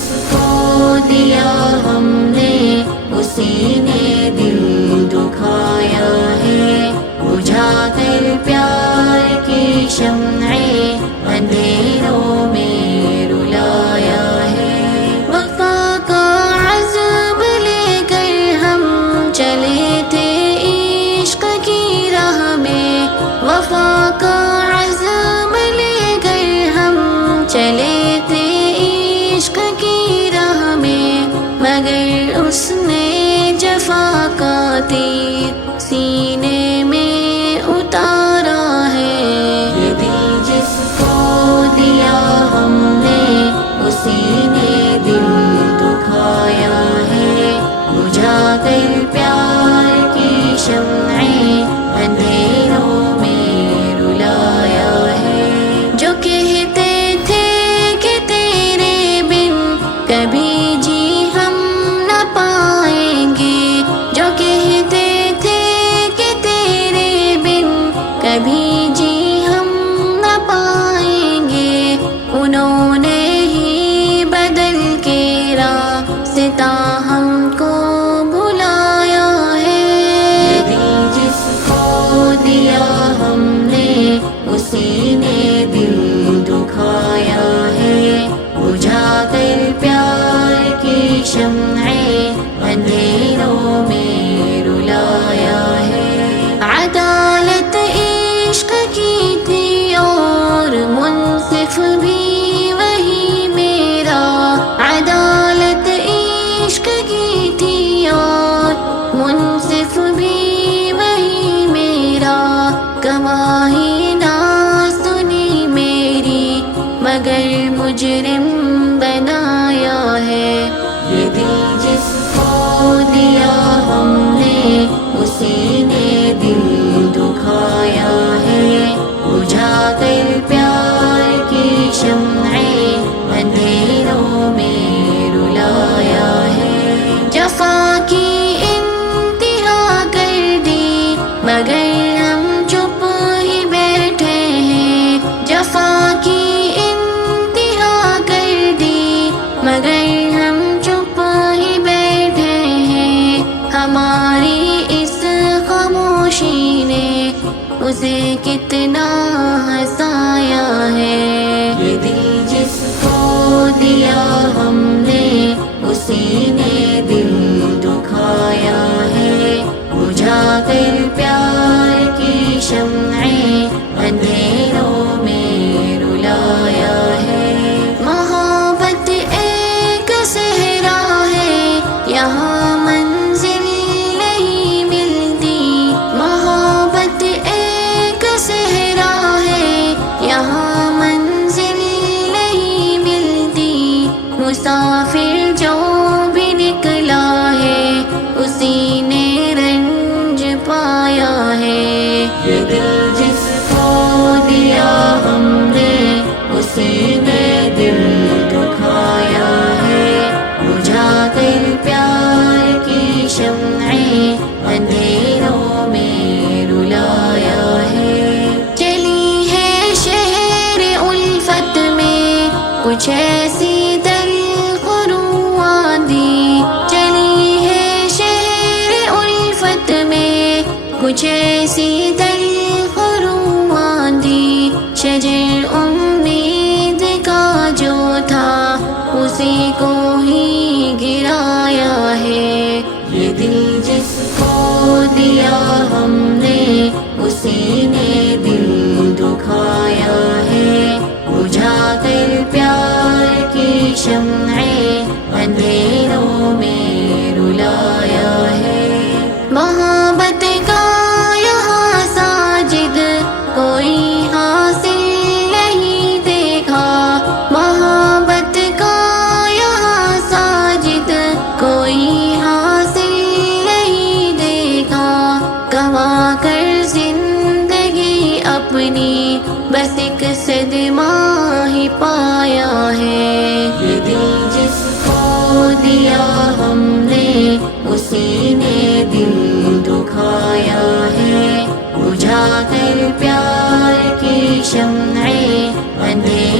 جس کو دیا ہم نے اسی نے دل دکھایا ہے، بجھا کر پیار کی شمعیں اندھیروں میں رلایا ہے۔ وفا کا عزم لے کر ہم چلے تھے عشق کی راہ میں، وفا کا عزم لے کر ہم چلے تھے عشق کی راہ میں، مگر اس نے جفا کا تیر سینے میں اتارا ہے۔ یہ دل جس کو دیا ہم نے اسی نے دل دکھایا ہے، بجھا کر پیار کی شمعیں اندھیروں میں رلایا ہے۔ جو کہتے تھے کہ تیرے بن کبھی جی ہم نہ پائیں گے، جو کہتے تھے کہ تیرے بن کبھی جی ہم نہ پائیں گے، انہوں نے ہی بدل کے راستہ ہم کو بھلایا ہے۔ یہ دل جس کو دیا ہم نے اسی نے دل دکھایا ہے، بجھا کر پیار کی شمعیں اندھیروں میں رلایا ہے۔ عدالت عشق کی تھی اور منصف بھی وہی میرا، عدالت عشق کی تھی اور منصف بھی وہی میرا، گواہی نہ سنی میری مگر مجرم بنایا ہے۔ یہ دل جس کو دیا ہم نے اسی نے دل دکھایا ہے، بجھا کر پیار کی شمعیں اندھیروں میں رلایا ہے۔ جفا کی انتہا کر دی مگر ہم چپ ہی بیٹھے ہیں، جفا کی انتہا کر دی مگر ہم چپ ہی بیٹھے ہیں، ہماری اس خاموشی نے اسے کتنا ہنسایا ہے۔ یہ دل جس کو دیا ہم نے اسی نے دل دکھایا ہے، بجھا کر پیار کی شمعیں اندھیروں میں رلایا ہے۔ محبت ایک صحرا ہے، یہاں منزل نہیں ملتی، محبت ایک صحرا ہے، یہاں منزل نہیں ملتی، مسافر جو بھی نکلا ہے اسی نے رنج پایا ہے۔ یہ دل جس کو دیا ہم نے اسی نے دل دکھایا ہے، بجھا کر پیار کی شمعیں اندھیروں میں رلایا ہے۔ چلی ہے شہر الفت میں کچھ ایسی تلخ روح آندھی، چلی ہے شہر الفت میں کچھ ایسی تلخ روح آندھی، شجر امید کا جو تھا اسی کو ہی گرایا ہے۔ یہ دل جس کو دیا ہم نے اسی نے دل دکھایا ہے، بجھا کر پیار کی شمعیں اندھیروں میں رلایا ہے۔ محبت کا یہاں ساجد کوئی حاصل نہیں دیکھا، محبت کا یہاں ساجد کوئی حاصل نہیں دیکھا، گوا کر زندگی اپنی بس ایک صدمہ ہی پایا ہے۔ یہ دل جس کو دیا ہم نے اسی نے دل دکھایا ہے، بجھا کر پیار کی شمعیں اندھیروں